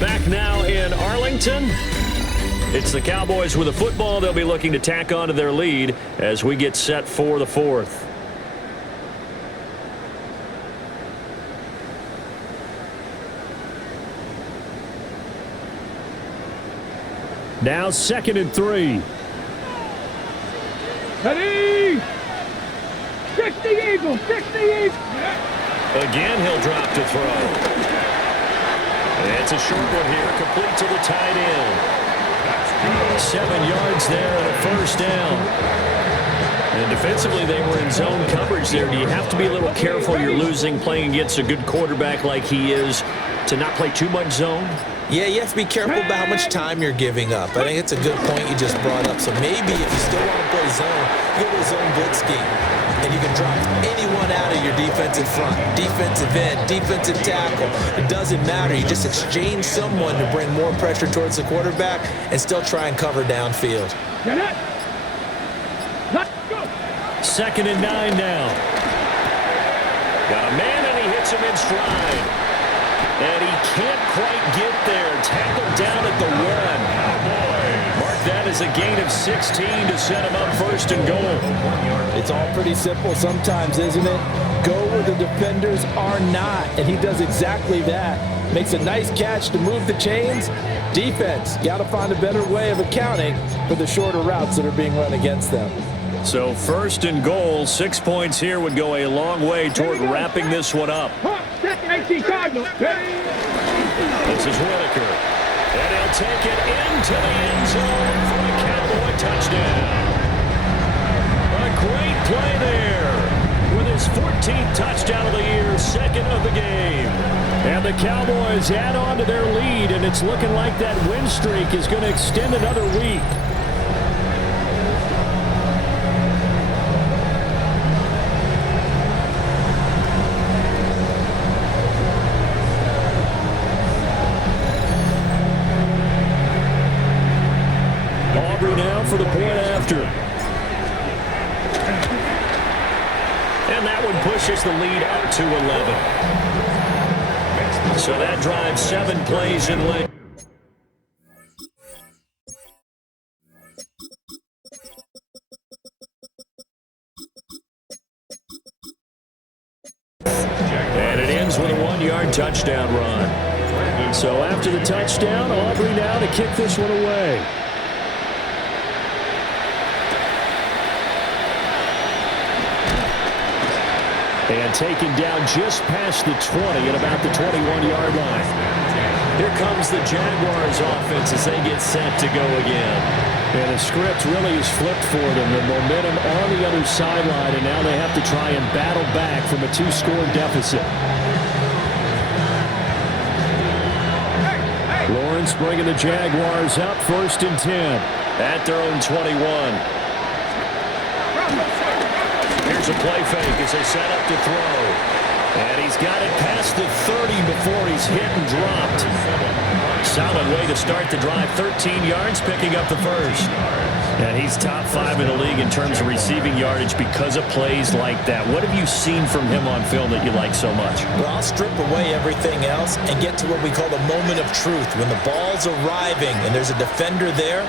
Back now in Arlington. It's the Cowboys with a football. They'll be looking to tack on to their lead as we get set for the 4th. Now 2nd and 3. Ready. 60 Eagles. 60 Eagles. Again, he'll drop to throw. It's a short one here, complete to the tight end. 7 yards there and a 1st down. And defensively, they were in zone coverage there. Do you have to be a little careful? You're losing, playing against a good quarterback like he is, to not play too much zone? Yeah, you have to be careful about how much time you're giving up. I think it's a good point you just brought up. So maybe if you still want to play zone, you go to a zone blitz scheme. And you can drop anyone out of your defensive front, defensive end, defensive tackle. It doesn't matter. You just exchange someone to bring more pressure towards the quarterback and still try and cover downfield. Get it. Let's go. 2nd and 9 now. Got a man and he hits him in stride. And he can't quite get there. Tackled down at the 1. Mark that as a gain of 16 to set him up 1st and goal. It's all pretty simple sometimes, isn't it? Go where the defenders are not, and he does exactly that. Makes a nice catch to move the chains. Defense, got to find a better way of accounting for the shorter routes that are being run against them. So 1st and goal, 6 points here would go a long way toward wrapping this one up. 19 Cardinals. This is Whitaker. And he'll take it into the end zone for a Cowboy touchdown. A great play there. 14th touchdown of the year, second of the game. And the Cowboys add on to their lead, and it's looking like that win streak is going to extend another week. Aubrey now for the point after. And that one pushes the lead up to 11. So that drives 7 plays in length. And it ends with a 1-yard touchdown run. So after the touchdown, Aubrey now to kick this one away. And taken down just past the 20 at about the 21-yard line. Here comes the Jaguars offense as they get set to go again. And the script really is flipped for them. The momentum on the other sideline, and now they have to try and battle back from a 2-score deficit. Lawrence bringing the Jaguars up, 1st and 10 at their own 21. Here's a play fake as they set up to throw. And he's got it past the 30 before he's hit and dropped. Solid way to start the drive. 13 yards, picking up the first. And he's top 5 in the league in terms of receiving yardage because of plays like that. What have you seen from him on film that you like so much? Well, I'll strip away everything else and get to what we call the moment of truth. When the ball's arriving and there's a defender there,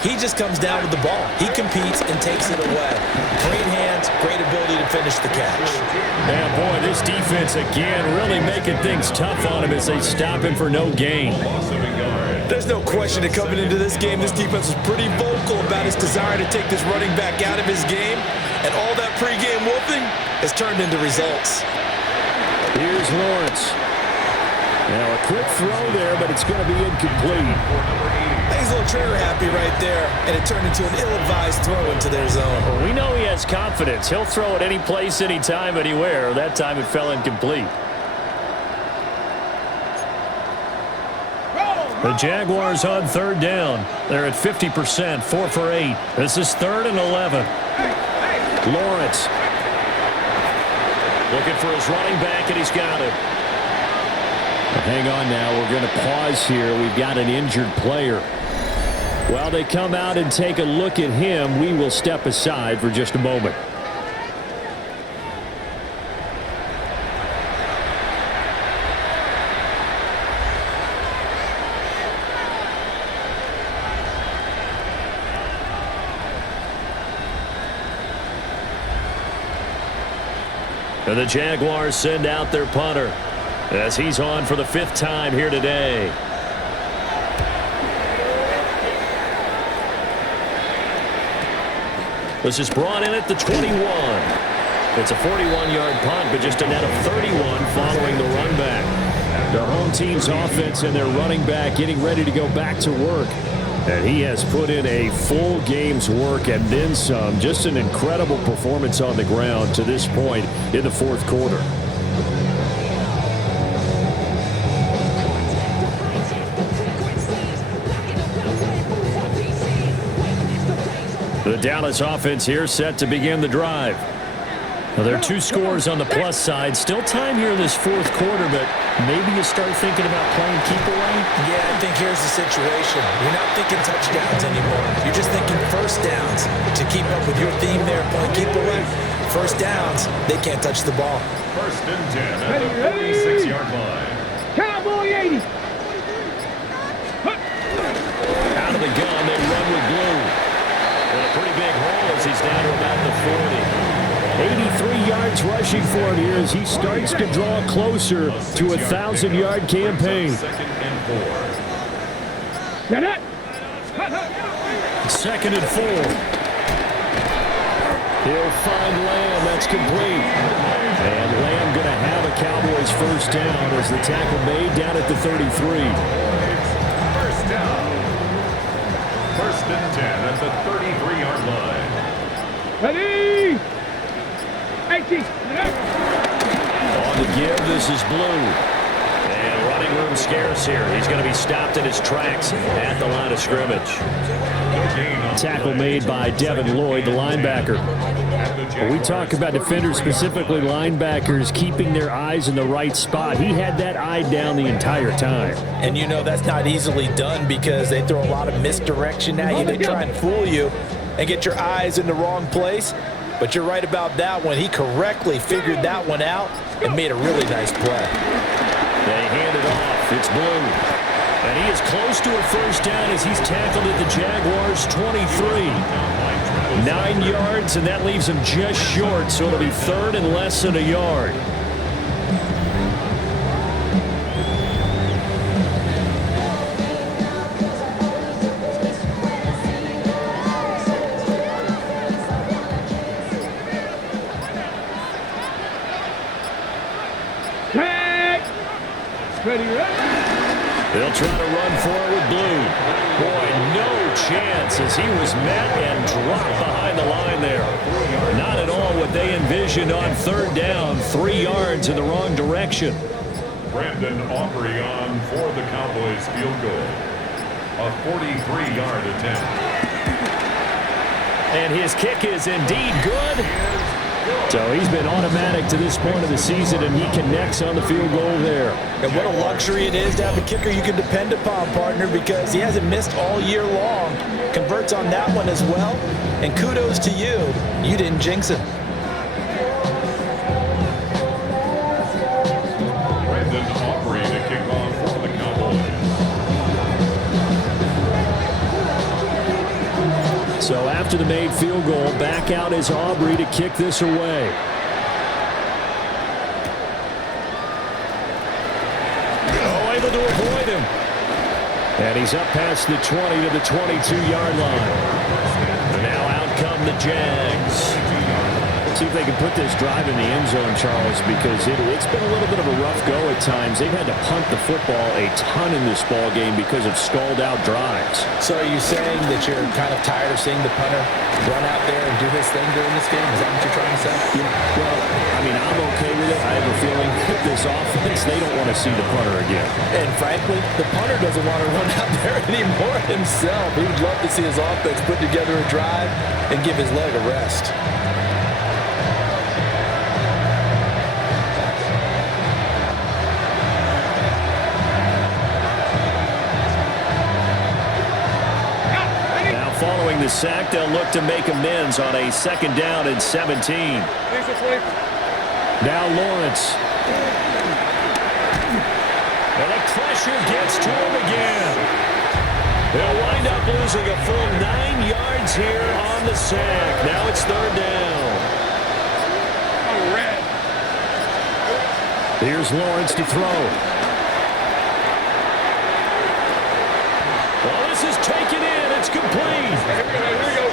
he just comes down with the ball. He competes and takes it away. Great hands, great ability to finish the catch. Man, boy, this defense again really making things tough on him as they stop him for no gain. There's no question that coming into this game, this defense was pretty vocal about his desire to take this running back out of his game. And all that pregame wolfing has turned into results. Here's Lawrence. Now a quick throw there, but it's going to be incomplete. He's a little trigger happy right there, and it turned into an ill-advised throw into their zone. Well, we know he has confidence. He'll throw it any place, anytime, anywhere. That time it fell incomplete. The Jaguars on 3rd down. They're at 50%, 4 for 8. This is 3rd and 11. Lawrence looking for his running back, and he's got it. Hang on now. We're going to pause here. We've got an injured player. While they come out and take a look at him, we will step aside for just a moment. And the Jaguars send out their punter as he's on for the 5th time here today. This is brought in at the 21. It's a 41-yard punt, but just a net of 31 following the run back. The home team's offense and their running back getting ready to go back to work. And he has put in a full game's work and then some. Just an incredible performance on the ground to this point in the 4th quarter. The Dallas offense here set to begin the drive. Well, there are 2 scores on the plus side. Still time here in this 4th quarter, but maybe you start thinking about playing keep away? Yeah, I think here's the situation. You're not thinking touchdowns anymore. You're just thinking first downs. To keep up with your theme there, playing keep away, first downs, they can't touch the ball. 1st and 10 at the 46-yard line. Cowboy 80. Out of the gun, they run with glue. And a pretty big hole as he's down to about the 40. 83 yards rushing for him here as he starts to draw closer to a 1,000-yard campaign. 2nd and 4. Get it. 2nd and 4. He'll find Lamb. That's complete. And Lamb going to have a Cowboys first down as the tackle made down at the 33. First down. 1st and 10 at the 33-yard line. Ready. 18. On the give, this is Blue. And running room scarce here. He's going to be stopped in his tracks at the line of scrimmage. Tackle made by Devin Lloyd, the linebacker. When we talk about defenders, specifically linebackers, keeping their eyes in the right spot, he had that eye down the entire time. And you know that's not easily done because they throw a lot of misdirection at you. They try and fool you and get your eyes in the wrong place. But you're right about that one. He correctly figured that one out and made a really nice play. They hand it off. It's Blue. And he is close to a first down as he's tackled at the Jaguars' 23. 9 yards, and that leaves him just short, so it'll be third and less than a yard. They'll try to run for it with Blue. Boy, no chance as he was met and dropped behind the line there. Not at all what they envisioned on third down. 3 yards in the wrong direction. Brandon Aubrey on for the Cowboys field goal. A 43-yard attempt. And his kick is indeed good. So he's been automatic to this point of the season, and he connects on the field goal there. And what a luxury it is to have a kicker you can depend upon, partner, because he hasn't missed all year long. Converts on that one as well. And kudos to you. You didn't jinx him. Brandon Aubrey to kick off for the Cowboys. So after the made field goal, back out is Aubrey to kick this away. Oh, able to avoid him. And he's up past the 20 to the 22-yard line. And now out come the Jags. See if they can put this drive in the end zone, Charles, because it's been a little bit of a rough go at times. They've had to punt the football a ton in this ball game because of stalled-out drives. So are you saying that you're kind of tired of seeing the punter run out there and do his thing during this game? Is that what you're trying to say? Yeah, well, I mean, I'm okay with it. I have a feeling that this offense, they don't want to see the punter again. And frankly, the punter doesn't want to run out there anymore himself. He would love to see his offense put together a drive and give his leg a rest. Following the sack, they'll look to make amends on a 2nd down and 17. Now Lawrence. And the pressure gets to him again. They'll wind up losing a full 9 yards here on the sack. Now it's 3rd down. Here's Lawrence to throw. Well, this is taken in. It's complete.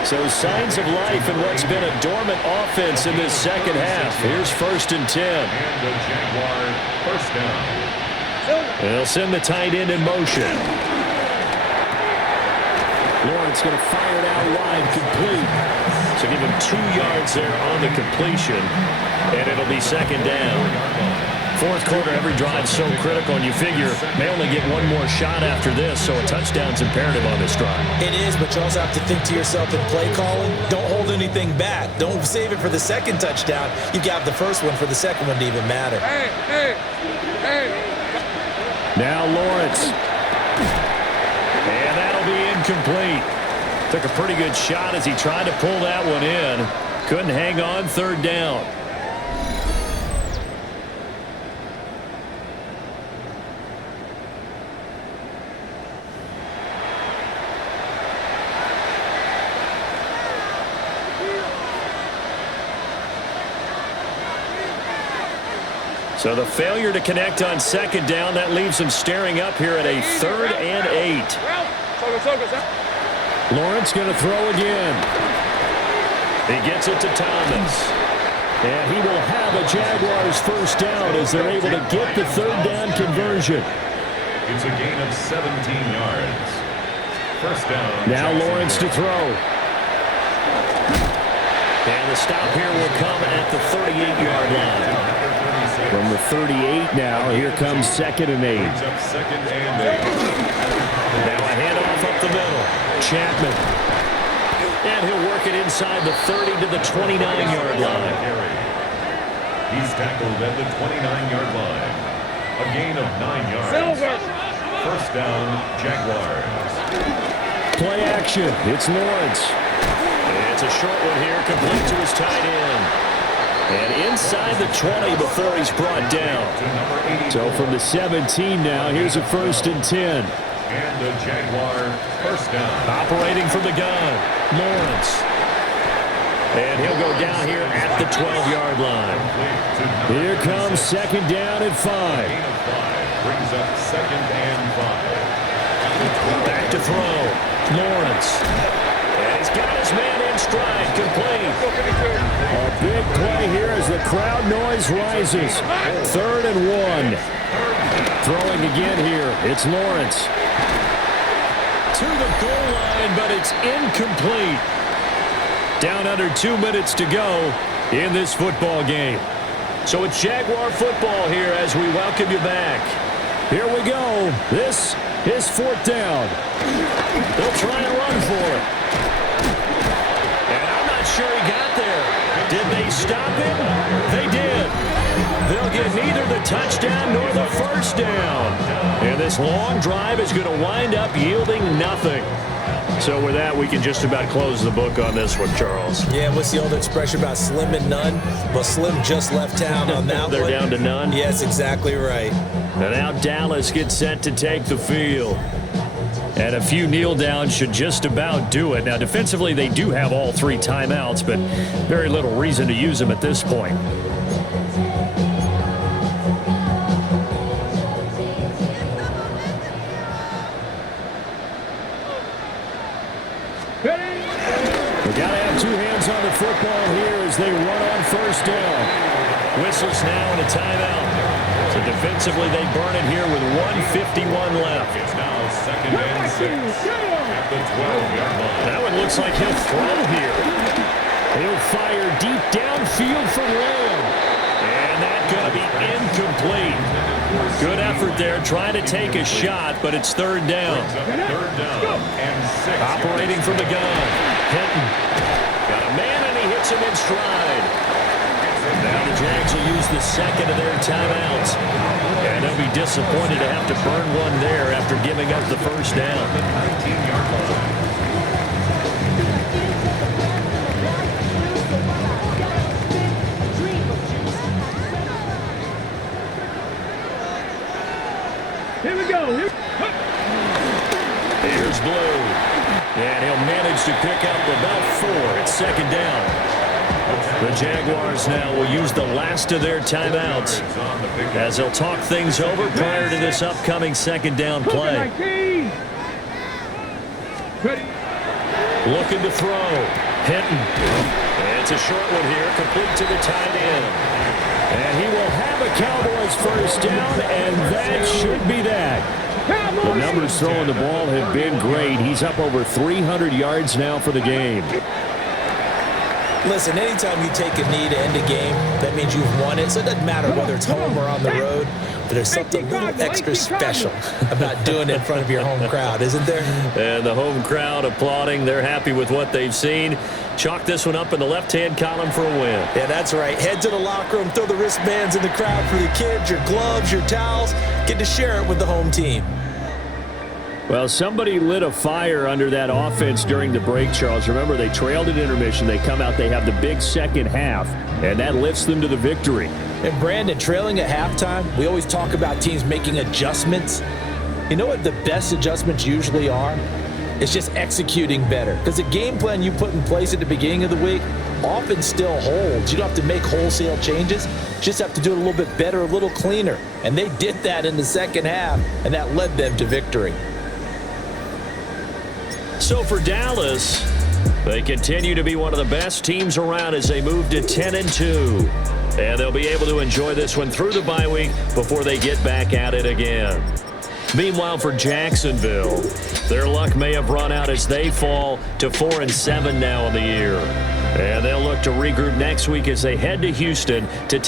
So signs of life in what's been a dormant offense in this second half. Here's 1st and 10. And the Jaguar first down. They'll send the tight end in motion. Lawrence going to fire it out wide, complete. So give him 2 yards there on the completion, and it'll be 2nd down. 4th quarter, every drive so critical, and you figure they only get one more shot after this, so a touchdown's imperative on this drive. It is, but you also have to think to yourself in play calling, don't hold anything back. Don't save it for the 2nd touchdown. You got the 1st one for the 2nd one to even matter. Now Lawrence. And that'll be incomplete. Took a pretty good shot as he tried to pull that one in. Couldn't hang on 3rd down. So the failure to connect on 2nd down, that leaves him staring up here at a 3rd and 8. Lawrence going to throw again. He gets it to Thomas. And he will have a Jaguars first down as they're able to get the 3rd down conversion. It's a gain of 17 yards. First down. Now Lawrence to throw. And the stop here will come at the 38-yard line. From the 38 now, here comes 2nd and 8. Second and 8. Now a handoff up the middle. Chapman. And he'll work it inside the 30 to the 29-yard line. He's tackled at the 29-yard line. A gain of 9 yards. Silver. First down, Jaguars. Play action. It's Lawrence. It's a short one here, complete to his tight end. And inside the 20 before he's brought down. So from the 17 now, here's a 1st and 10. And the Jaguar first down. Operating from the gun, Lawrence. And he'll go down here at the 12-yard line. Here comes 2nd down at 5. Gain of 5 brings up 2nd and 5. Back to throw, Lawrence. And he's got his man in stride, complete. A big play here as the crowd noise rises. 3rd and 1. Throwing again here, it's Lawrence. To the goal line, but it's incomplete. Down under 2 minutes to go in this football game. So it's Jaguar football here as we welcome you back. Here we go. This is 4th down. They'll try and run for it. And I'm not sure he got there. Did they stop him? They did. They'll get neither the touchdown nor the first down. And this long drive is going to wind up yielding nothing. So with that, we can just about close the book on this one, Charles. Yeah, what's the old expression about slim and none? Well, Slim just left town on that They're one. down to none? Yes, exactly right. And now Dallas gets set to take the field. And a few kneel downs should just about do it. Now, defensively, they do have all 3 timeouts, but very little reason to use them at this point. We got to have 2 hands on the football here as they run on 1st down. Whistles now and a timeout. So defensively, they burn it here with 1:51 left. It's now 2nd and 6 at the 12-yard line. That one looks like he'll throw here. He'll fire deep downfield from Lamb. And that's going to be incomplete. Good effort there, trying to take a shot, but it's 3rd down. 3rd down and 6. Operating from the gun. Hinton. Got a man, and he hits him in stride. Now the Jags will use the 2nd of their timeouts. And they'll be disappointed to have to burn one there after giving up the first down. 19-yard line. Here we go. Here's Blue. And he'll manage to pick up about 4. It's 2nd down. The Jaguars now will use the last of their timeouts as they'll talk things over prior to this upcoming 2nd down play. Looking to throw. Hinton. And it's a short one here, complete to the tight end. And he will have a Cowboys first down, and that should be that. The numbers throwing the ball have been great. He's up over 300 yards now for the game. Listen, anytime you take a knee to end a game, that means you've won it. So it doesn't matter whether it's home or on the road, but there's something a little extra special about doing it in front of your home crowd, isn't there? And the home crowd applauding. They're happy with what they've seen. Chalk this one up in the left-hand column for a win. Yeah, that's right. Head to the locker room, throw the wristbands in the crowd for the kids, your gloves, your towels. Get to share it with the home team. Well, somebody lit a fire under that offense during the break, Charles. Remember, they trailed at intermission. They come out, they have the big second half, and that lifts them to the victory. And Brandon, trailing at halftime, we always talk about teams making adjustments. You know what the best adjustments usually are? It's just executing better. Because the game plan you put in place at the beginning of the week often still holds. You don't have to make wholesale changes. You just have to do it a little bit better, a little cleaner. And they did that in the second half, and that led them to victory. So for Dallas, they continue to be one of the best teams around as they move to 10-2. And they'll be able to enjoy this one through the bye week before they get back at it again. Meanwhile, for Jacksonville, their luck may have run out as they fall to 4-7 now in the year. And they'll look to regroup next week as they head to Houston to